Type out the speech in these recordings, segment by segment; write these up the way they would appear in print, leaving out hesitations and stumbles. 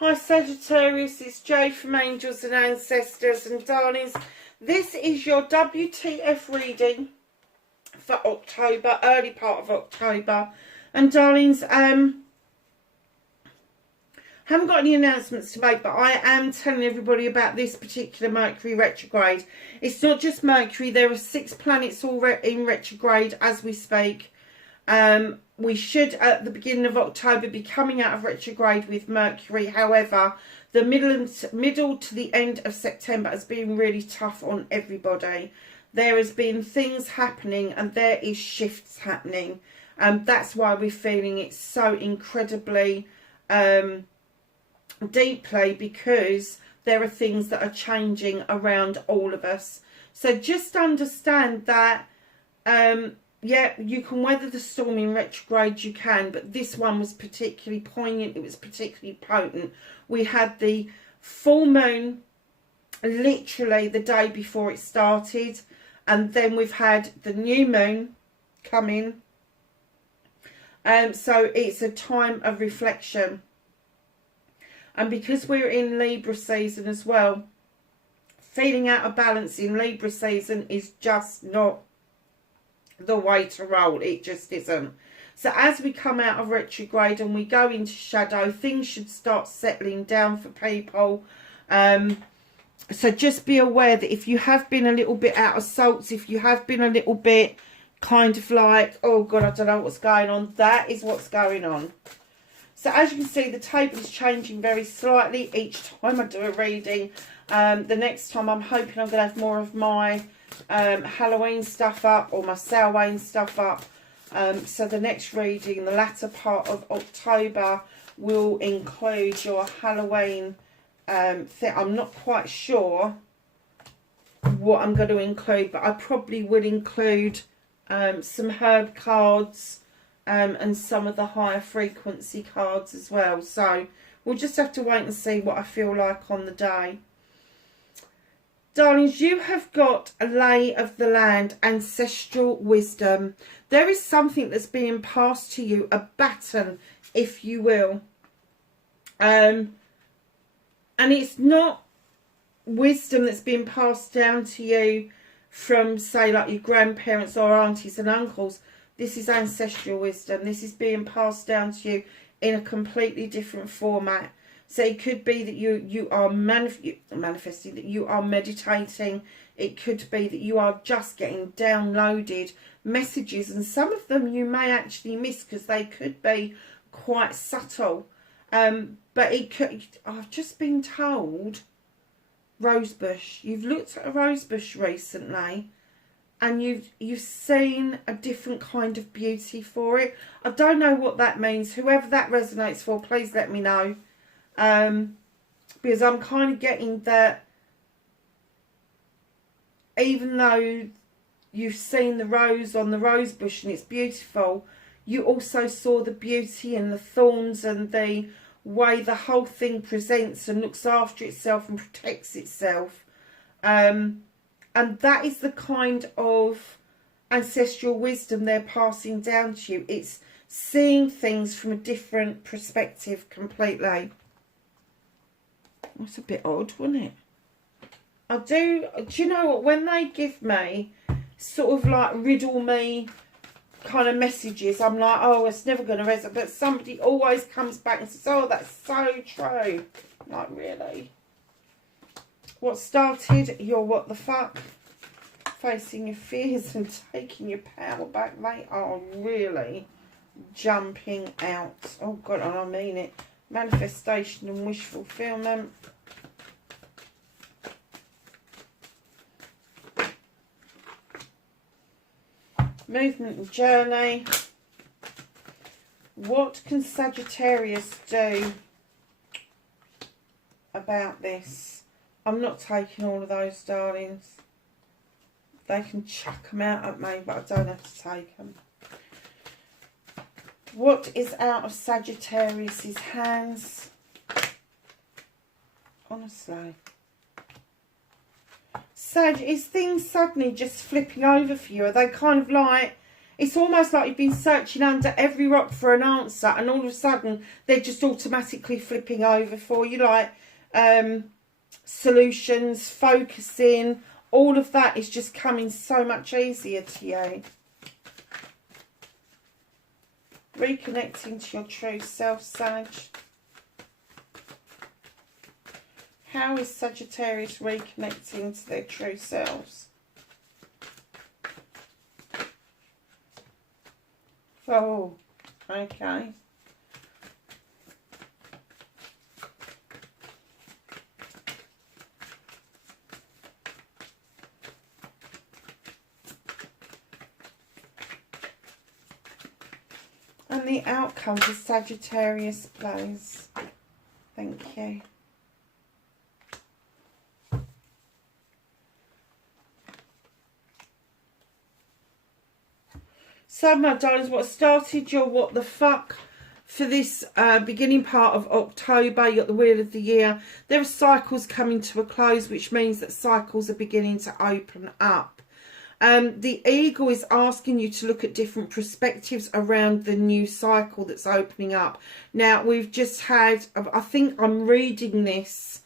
Hi Sagittarius, it's Jay from Angels and Ancestors, and darlings, this is your WTF reading for October, early part of October. And darlings, haven't got any announcements to make, but I am telling everybody about this particular Mercury retrograde. It's not just Mercury, there are 6 planets all in retrograde as we speak. We should, at the beginning of October, be coming out of retrograde with Mercury. However, the middle to the end of September has been really tough on everybody. There has been things happening and there is shifts happening. That's why we're feeling it so incredibly deeply, because there are things that are changing around all of us. So just understand that yeah, you can weather the storm in retrograde, you can, but this one was particularly poignant, it was particularly potent. We had the full moon literally the day before it started, and then we've had the new moon come in. So it's a time of reflection. And because we're in Libra season as well, feeling out of balance in Libra season is just not the way to roll. It just isn't. So as we come out of retrograde and we go into shadow, things should start settling down for people. So just be aware that if you have been a little bit out of sorts, if you have been a little bit kind of like, oh God, I don't know what's going on, that is what's going on. So as you can see, the table is changing very slightly each time I do a reading. The next time I'm hoping I'm going to have more of my Halloween stuff up, or my Samhain stuff up. So the next reading, the latter part of October, will include your Halloween thing. I'm not quite sure what I'm going to include, but I probably will include some herb cards and some of the higher frequency cards as well. So we'll just have to wait and see what I feel like on the day. Darlings, you have got a lay of the land, ancestral wisdom. There is something that's being passed to you, a baton, if you will. And it's not wisdom that's being passed down to you from, say, like your grandparents or aunties and uncles. This is ancestral wisdom. This is being passed down to you in a completely different format. So it could be that you are manifesting, that you are meditating. It could be that you are just getting downloaded messages, and some of them you may actually miss because they could be quite subtle. But it could, I've just been told, rosebush. You've looked at a rosebush recently, and you've seen a different kind of beauty for it. I don't know what that means. Whoever that resonates for, please let me know. Because I'm kind of getting that even though you've seen the rose on the rose bush and it's beautiful, you also saw the beauty in the thorns and the way the whole thing presents and looks after itself and protects itself. And that is the kind of ancestral wisdom they're passing down to you. It's seeing things from a different perspective completely. That's a bit odd, wasn't it? Do you know what? When they give me sort of like riddle me kind of messages, I'm like, oh, it's never going to resonate. But somebody always comes back and says, oh, that's so true. I'm like, really? What started your what the fuck? Facing your fears and taking your power back. They are really jumping out. Oh, God, and I mean it. Manifestation and wish fulfillment. Movement and journey. What can Sagittarius do about this? I'm not taking all of those, darlings. They can chuck them out at me, but I don't have to take them. What is out of Sagittarius's hands? Honestly. Sag, is things suddenly just flipping over for you? Are they kind of like, It's almost like you've been searching under every rock for an answer, and all of a sudden they're just automatically flipping over for you, like solutions, focusing, all of that is just coming so much easier to you. Reconnecting to your true self, Sag. How is Sagittarius reconnecting to their true selves? Oh, okay. And the outcome for Sagittarius, please. Thank you. So, my darlings, what started your what the fuck for this beginning part of October, you got the Wheel of the Year. There are cycles coming to a close, which means that cycles are beginning to open up. The Eagle is asking you to look at different perspectives around the new cycle that's opening up. Now, we've just had, I think I'm reading this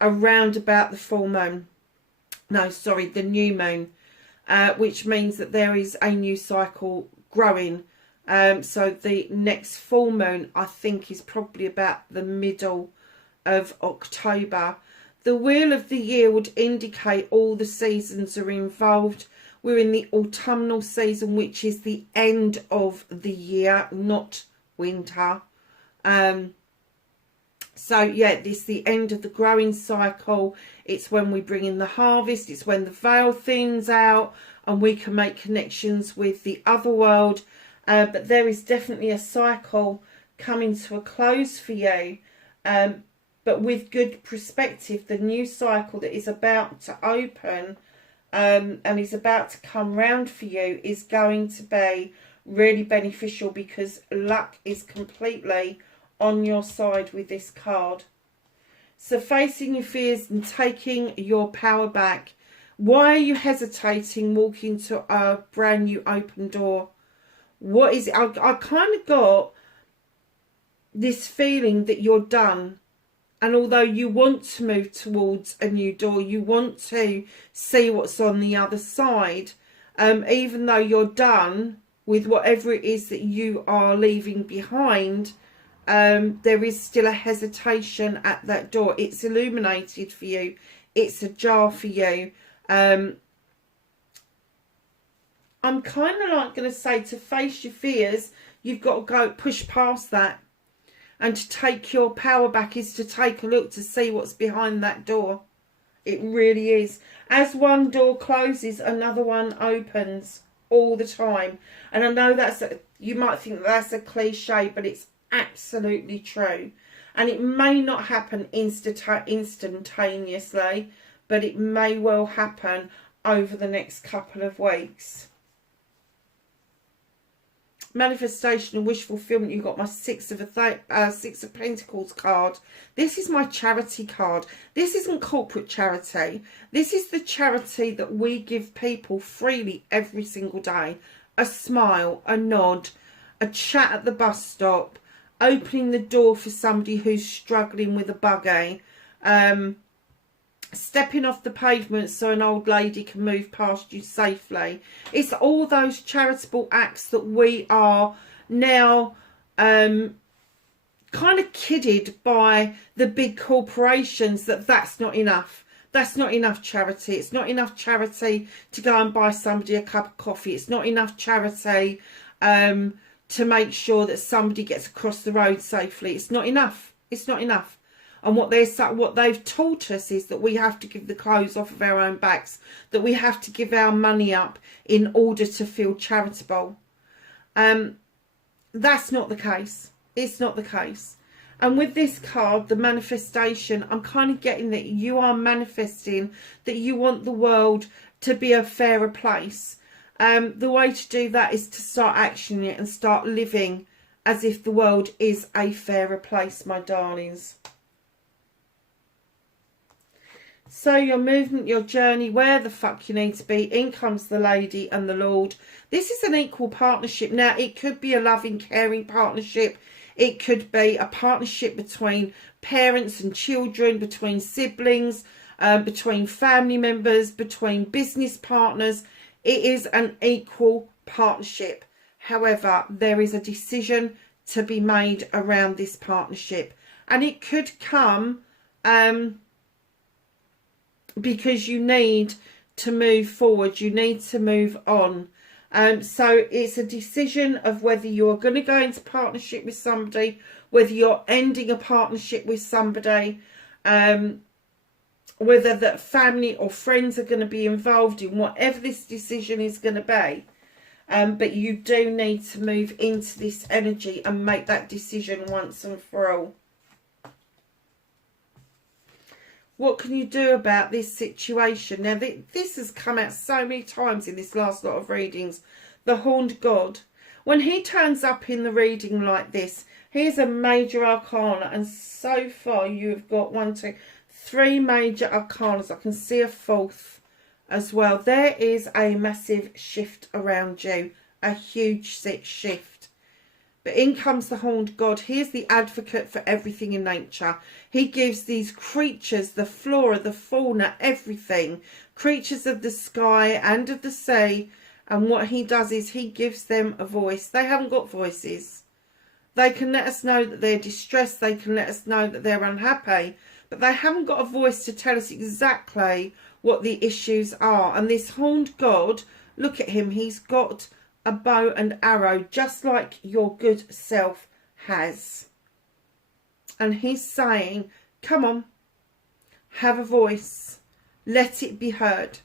around about the full moon. No, sorry, the new moon, which means that there is a new cycle growing. So the next full moon, I think, is probably about the middle of October. The Wheel of the Year would indicate all the seasons are involved. We're in the autumnal season, which is the end of the year, not winter. So, yeah, this is the end of the growing cycle. It's when we bring in the harvest. It's when the veil thins out and we can make connections with the other world. But there is definitely a cycle coming to a close for you. But with good perspective, the new cycle that is about to open and is about to come round for you is going to be really beneficial, because luck is completely on your side with this card. So facing your fears and taking your power back. Why are you hesitating walking to a brand new open door? What is it? I kind of got this feeling that you're done. And although you want to move towards a new door, you want to see what's on the other side, even though you're done with whatever it is that you are leaving behind, there is still a hesitation at that door. It's illuminated for you. It's ajar for you. I'm kind of like going to say, to face your fears, you've got to go push past that. And to take your power back is to take a look to see what's behind that door. It really is. As one door closes, another one opens all the time. And I know you might think that's a cliche, but it's absolutely true. And it may not happen instantaneously, but it may well happen over the next couple of weeks. Manifestation and wish fulfillment. You've got my Six of Pentacles card. This is my charity card. This isn't corporate charity. This is the charity that we give people freely every single day. A smile, a nod, a chat at the bus stop, opening the door for somebody who's struggling with a buggy, stepping off the pavement so an old lady can move past you safely. It's all those charitable acts that we are now kind of kidded by the big corporations that's not enough. That's not enough charity. It's not enough charity to go and buy somebody a cup of coffee. It's not enough charity to make sure that somebody gets across the road safely. It's not enough. It's not enough. And what they've taught us is that we have to give the clothes off of our own backs, that we have to give our money up in order to feel charitable. That's not the case. It's not the case. And with this card, the manifestation, I'm kind of getting that you are manifesting that you want the world to be a fairer place. The way to do that is to start actioning it and start living as if the world is a fairer place, my darlings. So your movement, your journey, where the fuck you need to be. In comes the Lady and the Lord. This is an equal partnership. Now, it could be a loving, caring partnership. It could be a partnership between parents and children, between siblings, between family members, between business partners. It is an equal partnership. However, there is a decision to be made around this partnership. And it could come because you need to move forward. You need to move on. So it's a decision of whether you're going to go into partnership with somebody, whether you're ending a partnership with somebody, whether that family or friends are going to be involved in whatever this decision is going to be. But you do need to move into this energy and make that decision once and for all. What can you do about this situation? Now, this has come out so many times in this last lot of readings. The Horned God. When he turns up in the reading like this, here's a major arcana. And so far, you have got 1, 2, 3 major arcanas. I can see a 4th as well. There is a massive shift around you. A huge shift. But in comes the Horned God. He is the advocate for everything in nature. He gives these creatures, the flora, the fauna, everything, creatures of the sky and of the sea. And what he does is he gives them a voice. They haven't got voices. They can let us know that they're distressed. They can let us know that they're unhappy. But they haven't got a voice to tell us exactly what the issues are. And this Horned God, look at him. He's got a bow and arrow, just like your good self has. And he's saying, come on, have a voice, let it be heard.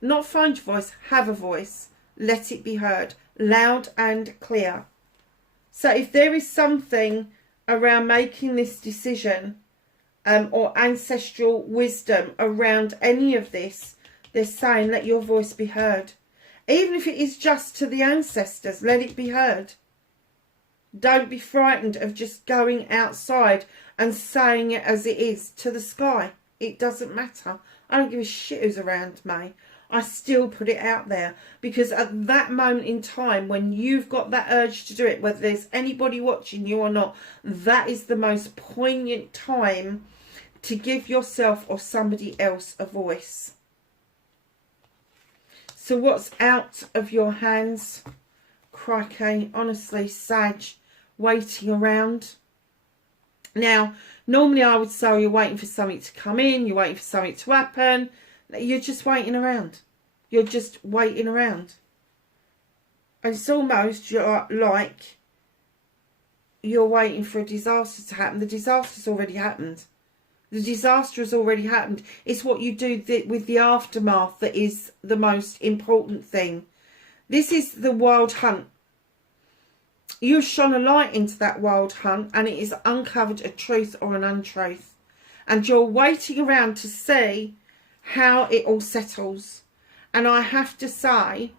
Not find your voice, have a voice, let it be heard, loud and clear. So if there is something around making this decision, or ancestral wisdom around any of this, they're saying, let your voice be heard. Even if it is just to the ancestors, let it be heard. Don't be frightened of just going outside and saying it as it is to the sky. It doesn't matter. I don't give a shit who's around me. I still put it out there. Because at that moment in time, when you've got that urge to do it, whether there's anybody watching you or not, that is the most poignant time to give yourself or somebody else a voice. So what's out of your hands? Crikey, honestly, Sag, waiting around. Now, normally I would say you're waiting for something to come in, you're waiting for something to happen. You're just waiting around. You're just waiting around. And it's almost like you're waiting for a disaster to happen. The disaster's already happened. The disaster has already happened. It's what you do with the aftermath that is the most important thing. This is the wild hunt. You've shone a light into that wild hunt and it has uncovered a truth or an untruth. And you're waiting around to see how it all settles. And I have to say,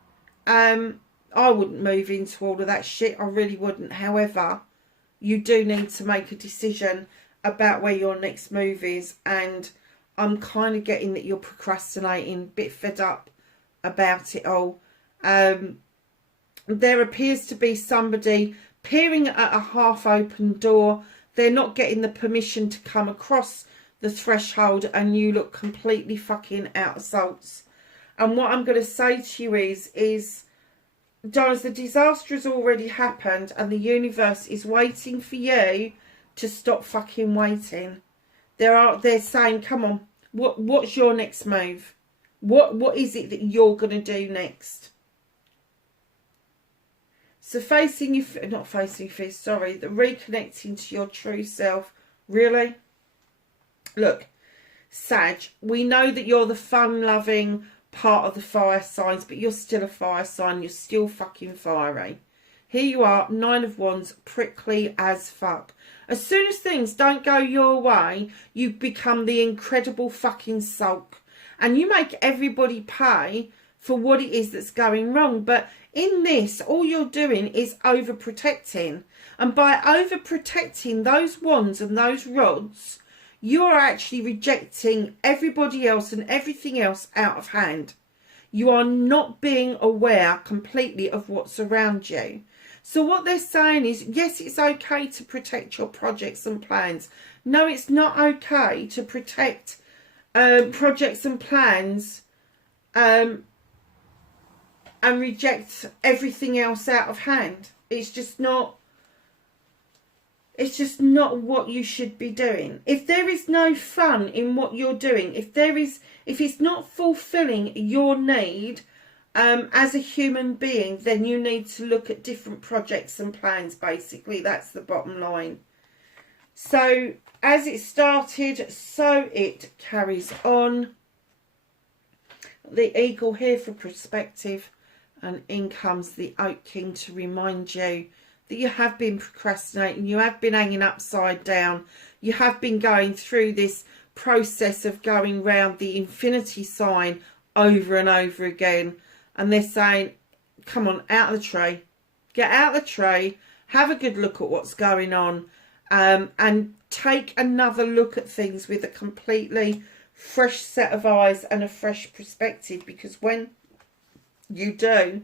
I wouldn't move into all of that shit. I really wouldn't. However, you do need to make a decision about where your next move is, and I'm kind of getting that you're procrastinating, a bit fed up about it all. There appears to be somebody peering at a half-open door. They're not getting the permission to come across the threshold, and you look completely fucking out of sorts. And what I'm going to say to you is, Doris, the disaster has already happened, and the universe is waiting for you to stop fucking waiting. They're saying, come on, what's your next move? What is it that you're going to do next? So the reconnecting to your true self. Really? Look, Sag, we know that you're the fun-loving part of the fire signs, but you're still a fire sign. You're still fucking fiery. Here you are, 9 of Wands, prickly as fuck. As soon as things don't go your way, you become the incredible fucking sulk. And you make everybody pay for what it is that's going wrong. But in this, all you're doing is overprotecting. And by overprotecting those wands and those rods, you are actually rejecting everybody else and everything else out of hand. You are not being aware completely of what's around you. So what they're saying is, yes, it's okay to protect your projects and plans. No, it's not okay to protect projects and plans and reject everything else out of hand. It's just not what you should be doing. If there is no fun in what you're doing, if it's not fulfilling your need as a human being, then you need to look at different projects and plans, basically. That's the bottom line. So as it started, so it carries on. The eagle here for perspective, and in comes the Oak King to remind you that you have been procrastinating, you have been hanging upside down, you have been going through this process of going round the infinity sign over and over again. And they're saying, come on, out of the tree. Get out of the tree, have a good look at what's going on, and take another look at things with a completely fresh set of eyes and a fresh perspective. Because when you do,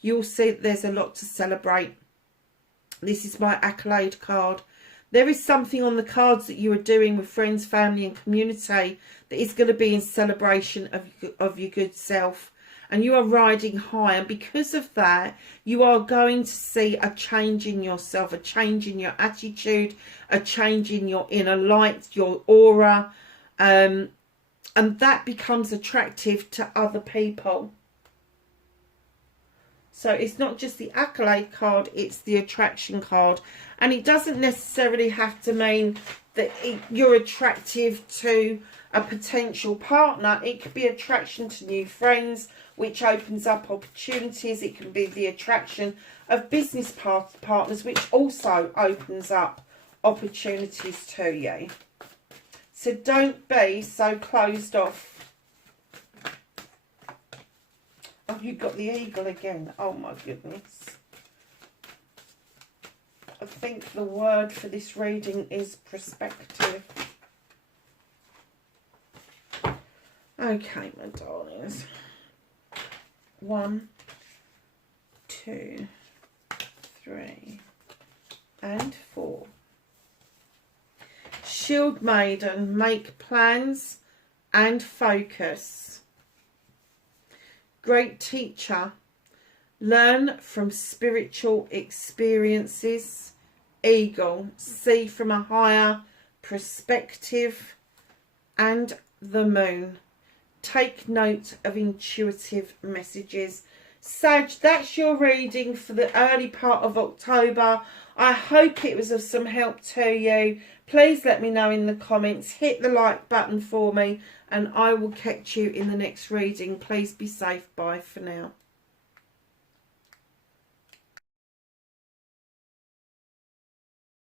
you'll see that there's a lot to celebrate. This is my accolade card. There is something on the cards that you are doing with friends, family and community that is going to be in celebration of your good self. And you are riding high. And because of that, you are going to see a change in yourself, a change in your attitude, a change in your inner light, your aura. And that becomes attractive to other people. So it's not just the accolade card, it's the attraction card. And it doesn't necessarily have to mean that you're attractive to a potential partner. It could be attraction to new friends, which opens up opportunities. It can be the attraction of business partners, which also opens up opportunities to you. So don't be so closed off. Oh, you've got the eagle again. Oh, my goodness. I think the word for this reading is perspective. Okay, my darlings. 1, 2, 3, and 4. Shield Maiden, make plans and focus. Great teacher, learn from spiritual experiences. Eagle, see from a higher perspective. And the Moon, take note of intuitive messages. Sag, that's your reading for the early part of October. I hope it was of some help to you. Please let me know in the comments. Hit the like button for me, and I will catch you in the next reading. Please be safe. Bye for now.